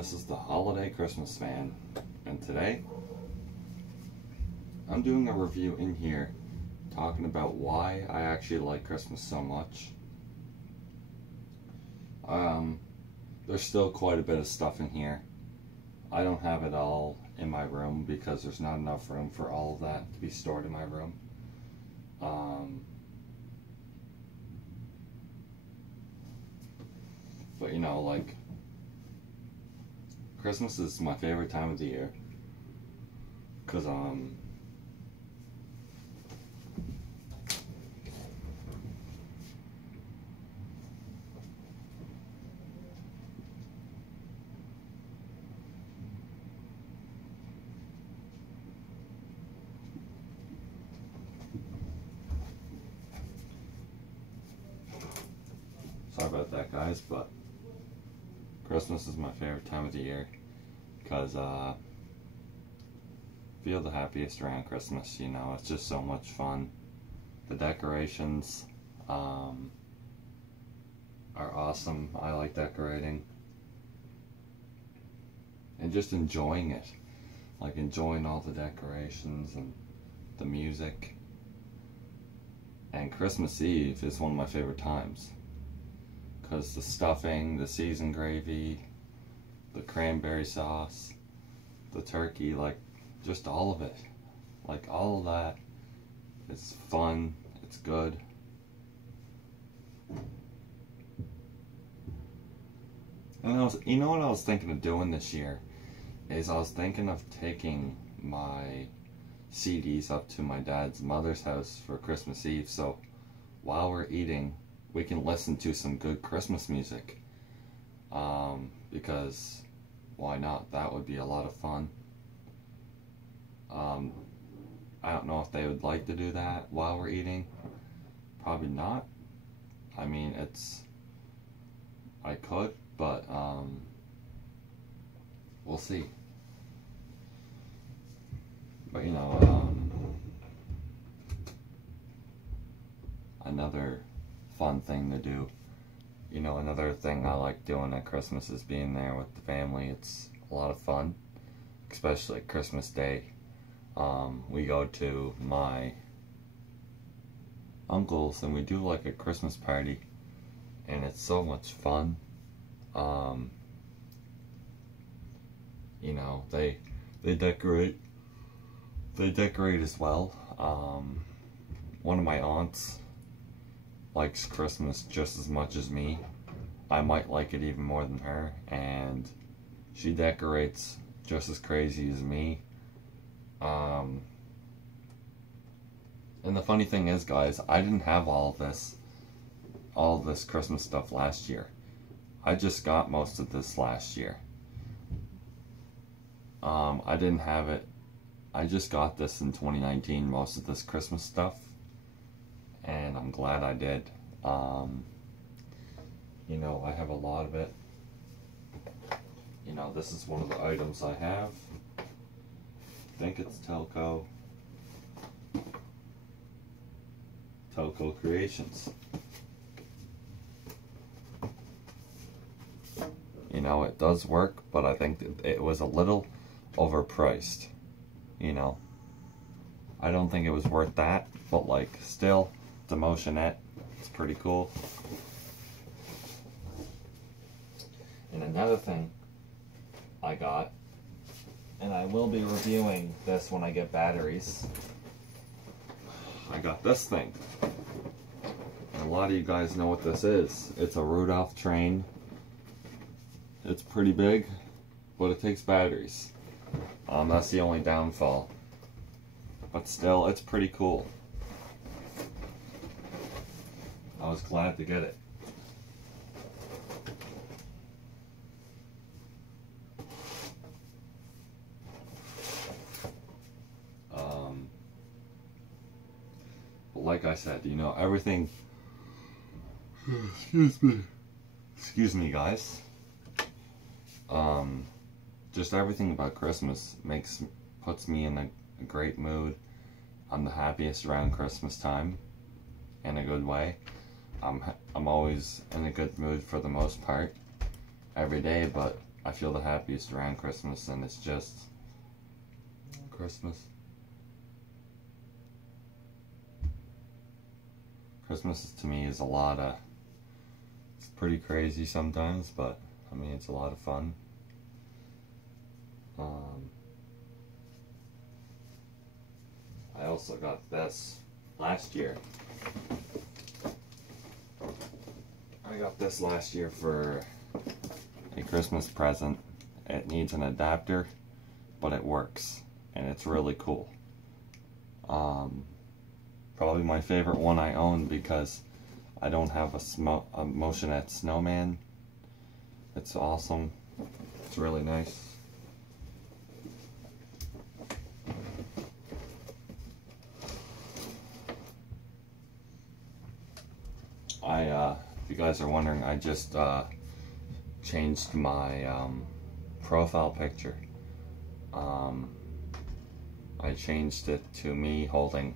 this is the Holiday Christmas Fan, and today I'm doing a review in here talking about why I actually like Christmas so much. There's still quite a bit of stuff in here. I don't have it all in my room because there's not enough room for all of that to be stored in my room. But you know, like, Christmas is my favorite time of the year because sorry about that, guys, but Christmas is my favorite time of the year because I feel the happiest around Christmas. You know, it's just so much fun. The decorations are awesome. I like decorating and just enjoying it, like enjoying all the decorations and the music. And Christmas Eve is one of my favorite times because the stuffing, the seasoned gravy, the cranberry sauce, the turkey, like just all of it, like all of that, it's fun, it's good. And you know what I was thinking of doing this year is I was thinking of taking my CDs up to my dad's mother's house for Christmas Eve, so while we're eating we can listen to some good Christmas music, because why not? That would be a lot of fun. I don't know if they would like to do that while we're eating. Probably not. I mean, I could, but we'll see. But you know, another fun thing to do. You know, another thing I like doing at Christmas is being there with the family. It's a lot of fun, especially Christmas Day. We go to my uncle's and we do like a Christmas party, and it's so much fun. You know, they decorate as well. One of my aunts likes Christmas just as much as me. I might like it even more than her, and she decorates just as crazy as me. And the funny thing is, guys, I didn't have all of this Christmas stuff last year. I just got most of this last year. I didn't have it. I just got this in 2019, most of this Christmas stuff, and I'm glad I did. You know, I have a lot of it. You know, this is one of the items I have. I think it's Telco Creations. You know, it does work, but I think it was a little overpriced. You know, I don't think it was worth that, but like, still, the Motionette, it's pretty cool. And another thing I got, and I will be reviewing this when I get batteries, I got this thing. And a lot of you guys know what this is. It's a Rudolph train. It's pretty big, but it takes batteries. That's the only downfall. But still, it's pretty cool. I was glad to get it. But like I said, you know, everything... Excuse me, guys. Just everything about Christmas puts me in a great mood. I'm the happiest around Christmas time, in a good way. I'm always in a good mood for the most part, every day, but I feel the happiest around Christmas, and it's just Christmas. Christmas to me is a lot of, it's pretty crazy sometimes, but I mean, it's a lot of fun. I also got this last year. I got this last year for a Christmas present. It needs an adapter, but it works, and it's really cool. Probably my favorite one I own because I don't have a motionette snowman. It's awesome. It's really nice. If you guys are wondering, I just changed my profile picture. I changed it to me holding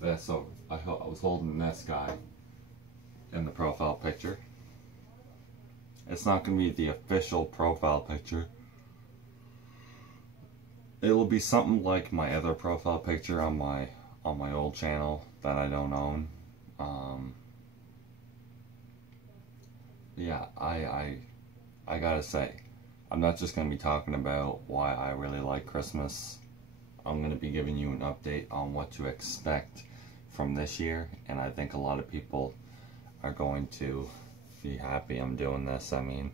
this. So I was holding this guy in the profile picture. It's not going to be the official profile picture. It'll be something like my other profile picture on my old channel that I don't own. Yeah, I gotta say, I'm not just going to be talking about why I really like Christmas. I'm going to be giving you an update on what to expect from this year, and I think a lot of people are going to be happy I'm doing this. I mean,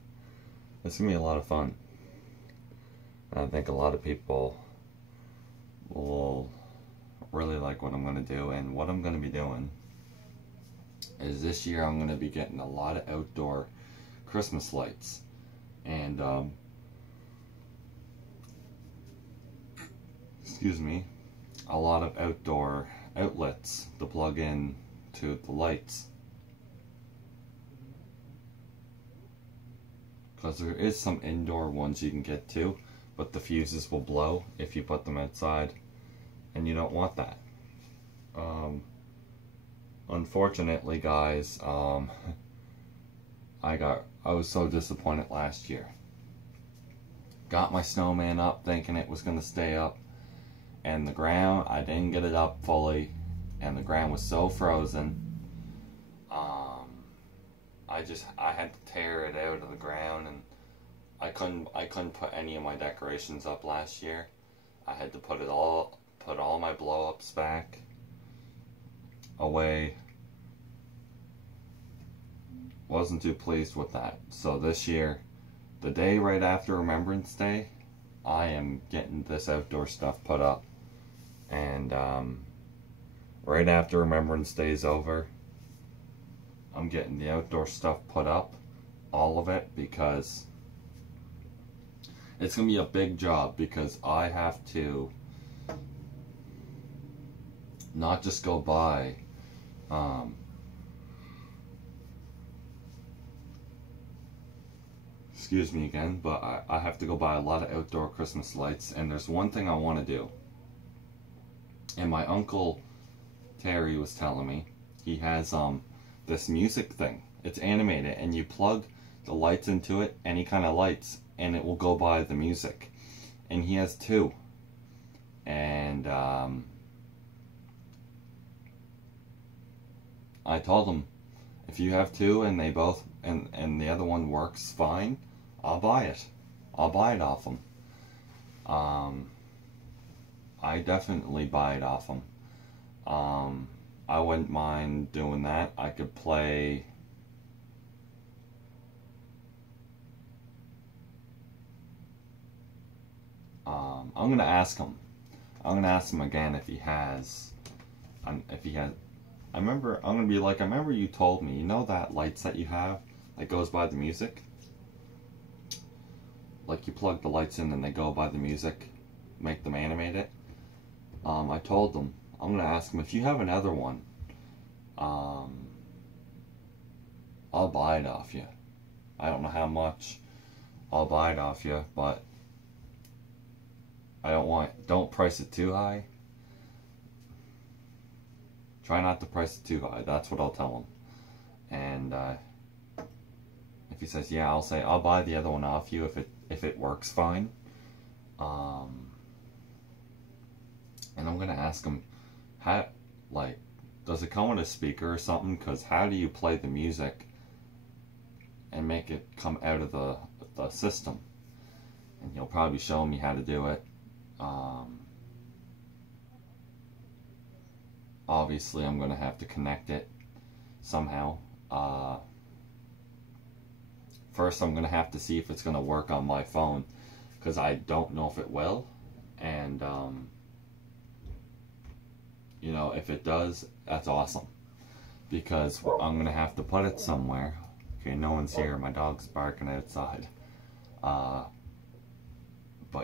it's going to be a lot of fun. And I think a lot of people will really like what I'm going to do, and what I'm going to be doing is this year I'm going to be getting a lot of outdoor Christmas lights, and excuse me, a lot of outdoor outlets to plug in to the lights, because there is some indoor ones you can get to, but the fuses will blow if you put them outside, and you don't want that. Unfortunately, guys, I was so disappointed last year. Got my snowman up thinking it was going to stay up, and the ground, I didn't get it up fully, and the ground was so frozen. I had to tear it out of the ground, and I couldn't put any of my decorations up last year. I had to put all my blow-ups back away. Wasn't too pleased with that. So this year, the day right after Remembrance Day, I am getting this outdoor stuff put up. And right after Remembrance Day is over, I'm getting the outdoor stuff put up, all of it, because it's going to be a big job, because I have to not just go buy excuse me again, but I have to go buy a lot of outdoor Christmas lights, and there's one thing I want to do. And my uncle Terry was telling me, he has this music thing. It's animated, and you plug the lights into it, any kind of lights, and it will go by the music. And he has two. And I told him, if you have two and they both and the other one works fine, I'll buy it. I'll buy it off him. I definitely buy it off him. I wouldn't mind doing that. I could play I'm gonna ask him. I'm gonna ask him again if he has. I'm gonna be like, I remember you told me, you know that lights that you have that goes by the music? Like you plug the lights in and they go by the music, make them animate it. I told them, I'm gonna ask him if you have another one. I'll buy it off you. I don't know how much. I'll buy it off you, but don't price it too high. Try not to price it too high. That's what I'll tell him. And if he says, yeah, I'll say, I'll buy the other one off you if it works fine. And I'm gonna ask him, how, like, does it come with a speaker or something? Because how do you play the music and make it come out of the system? And he'll probably show me how to do it. Obviously, I'm gonna have to connect it somehow. First, I'm gonna have to see if it's gonna work on my phone, because I don't know if it will. And you know, if it does, that's awesome, because I'm gonna have to put it somewhere. Okay, no one's here. My dog's barking outside. But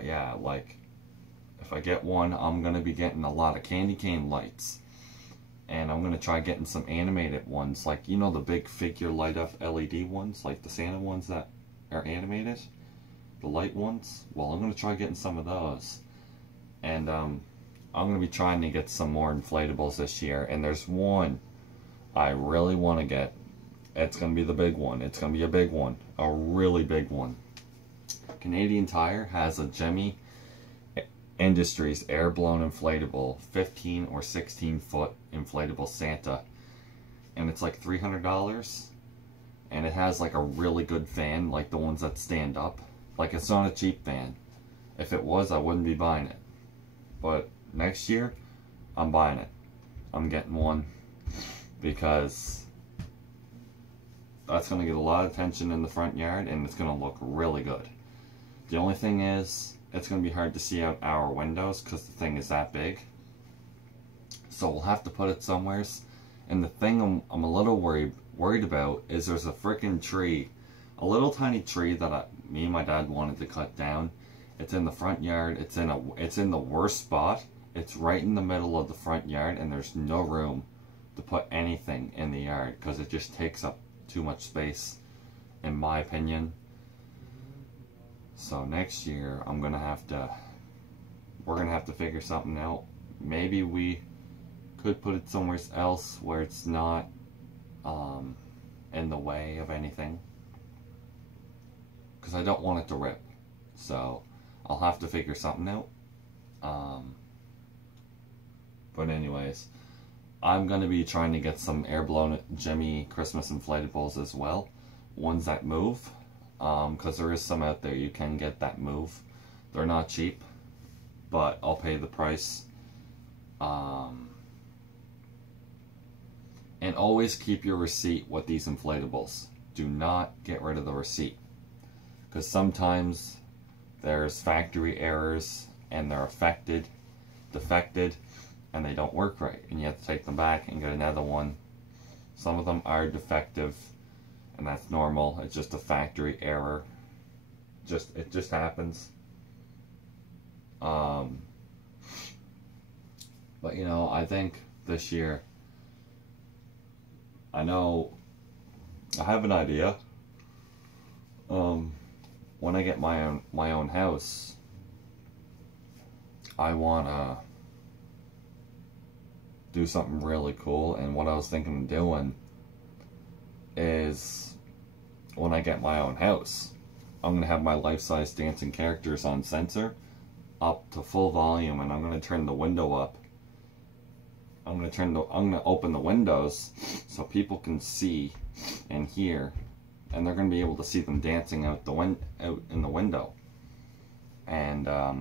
yeah, like, if I get one, I'm gonna be getting a lot of candy cane lights, and I'm gonna try getting some animated ones, like, you know, the big figure light up LED ones, like the Santa ones that are animated, the light ones. Well, I'm gonna try getting some of those, and I'm gonna be trying to get some more inflatables this year. And there's one I really want to get. It's gonna be the big one. It's gonna be a big one, a really big one. Canadian Tire has a Jimmy Industries air-blown inflatable 15 or 16 foot inflatable Santa, and it's like $300, and it has like a really good fan, like the ones that stand up. Like, it's not a cheap fan. If it was, I wouldn't be buying it, but next year I'm buying it. I'm getting one, because that's going to get a lot of attention in the front yard, and it's going to look really good. The only thing is, it's going to be hard to see out our windows because the thing is that big. So we'll have to put it somewheres. And the thing I'm a little worried about is there's a freaking tree, a little tiny tree that me and my dad wanted to cut down. It's in the front yard. It's in the worst spot. It's right in the middle of the front yard, and there's no room to put anything in the yard because it just takes up too much space, in my opinion. So next year we're gonna have to figure something out. Maybe we could put it somewhere else where it's not in the way of anything, because I don't want it to rip. So I'll have to figure something out. But anyways, I'm gonna be trying to get some air-blown Jimmy Christmas inflatables as well, ones that move. Because there is some out there you can get that move. They're not cheap, but I'll pay the price. And always keep your receipt with these inflatables. Do not get rid of the receipt, because sometimes there's factory errors and they're defected, and they don't work right, and you have to take them back and get another one. Some of them are defective, and that's normal. It's just a factory error. It just happens. But you know, I think this year, I have an idea. When I get my own house, I wanna do something really cool. And what I was thinking of doing is, when I get my own house, I'm gonna have my life-size dancing characters on sensor up to full volume, and I'm gonna turn the window up. I'm gonna open the windows so people can see and hear, and they're gonna be able to see them dancing out in the window. And I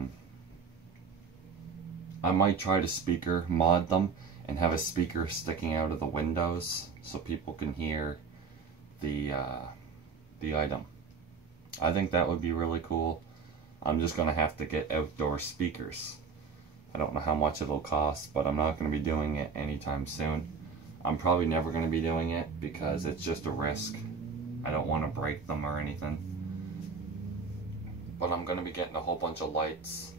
might try to mod them and have a speaker sticking out of the windows so people can hear the item. I think that would be really cool. I'm just gonna have to get outdoor speakers. I don't know how much it'll cost, but I'm not gonna be doing it anytime soon. I'm probably never gonna be doing it because it's just a risk. I don't want to break them or anything. But I'm gonna be getting a whole bunch of lights.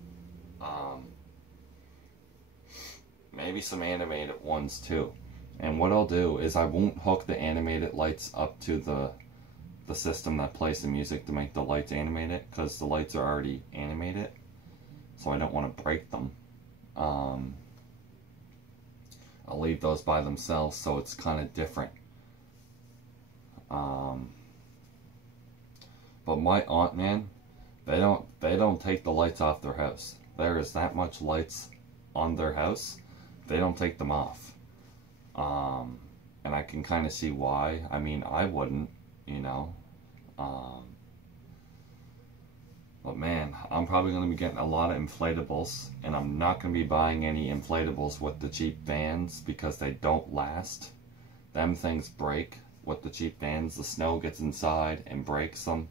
Maybe some animated ones too. And what I'll do is I won't hook the animated lights up to the system that plays the music to make the lights animated, because the lights are already animated, so I don't want to break them. I'll leave those by themselves, so it's kind of different. But my aunt, man, they don't take the lights off their house. There is that much lights on their house, they don't take them off. And I can kind of see why. I mean, I wouldn't, you know. But man, I'm probably going to be getting a lot of inflatables, and I'm not going to be buying any inflatables with the cheap fans because they don't last. Them things break with the cheap fans. The snow gets inside and breaks them.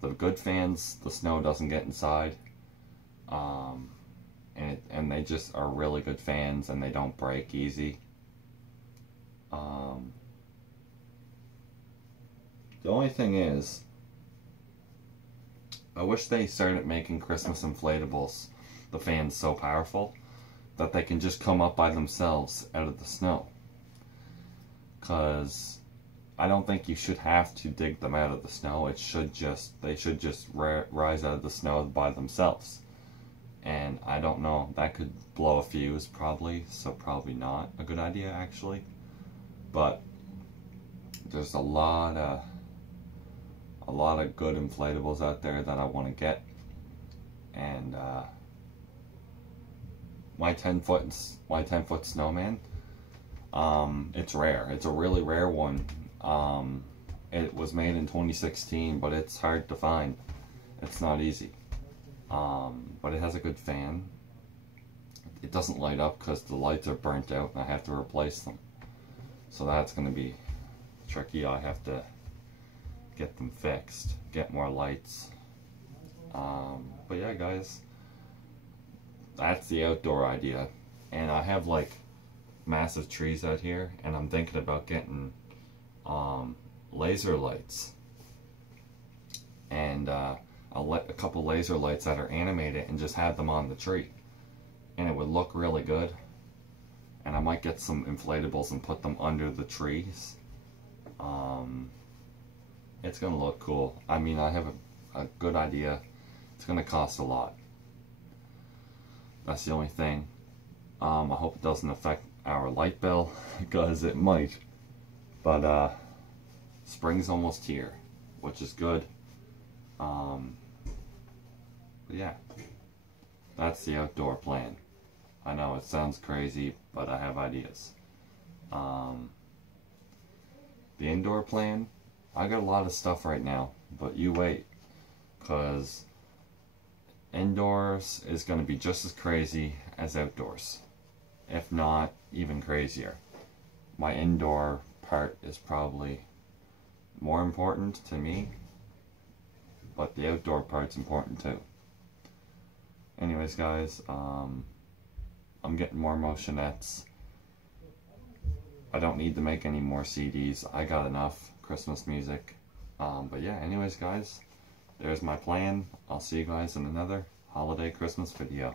The good fans, the snow doesn't get inside. And they just are really good fans, and they don't break easy. The only thing is, I wish they started making Christmas inflatables, the fans so powerful, that they can just come up by themselves out of the snow. Because I don't think you should have to dig them out of the snow. They should just rise out of the snow by themselves. And I don't know, that could blow a fuse probably, so probably not a good idea actually. But there's a lot of good inflatables out there that I want to get. And my 10-foot snowman, it's rare. It's a really rare one. It was made in 2016, but it's hard to find. It's not easy. But it has a good fan. It doesn't light up because the lights are burnt out and I have to replace them. So that's going to be tricky. I have to get them fixed, get more lights. But yeah, guys, that's the outdoor idea. And I have like massive trees out here, and I'm thinking about getting laser lights. And I'll let a couple laser lights that are animated and just have them on the tree, and it would look really good. And I might get some inflatables and put them under the trees. It's gonna look cool. I mean, I have a good idea. It's gonna cost a lot. That's the only thing. I hope it doesn't affect our light bill, because it might. But spring's almost here, which is good. But yeah, that's the outdoor plan. I know it sounds crazy, but I have ideas. The indoor plan, I got a lot of stuff right now, but you wait, because indoors is going to be just as crazy as outdoors, if not even crazier. My indoor part is probably more important to me, but the outdoor part's important too. Anyways, guys, I'm getting more motionettes. I don't need to make any more CDs. I got enough Christmas music. But yeah, anyways, guys, there's my plan. I'll see you guys in another holiday Christmas video.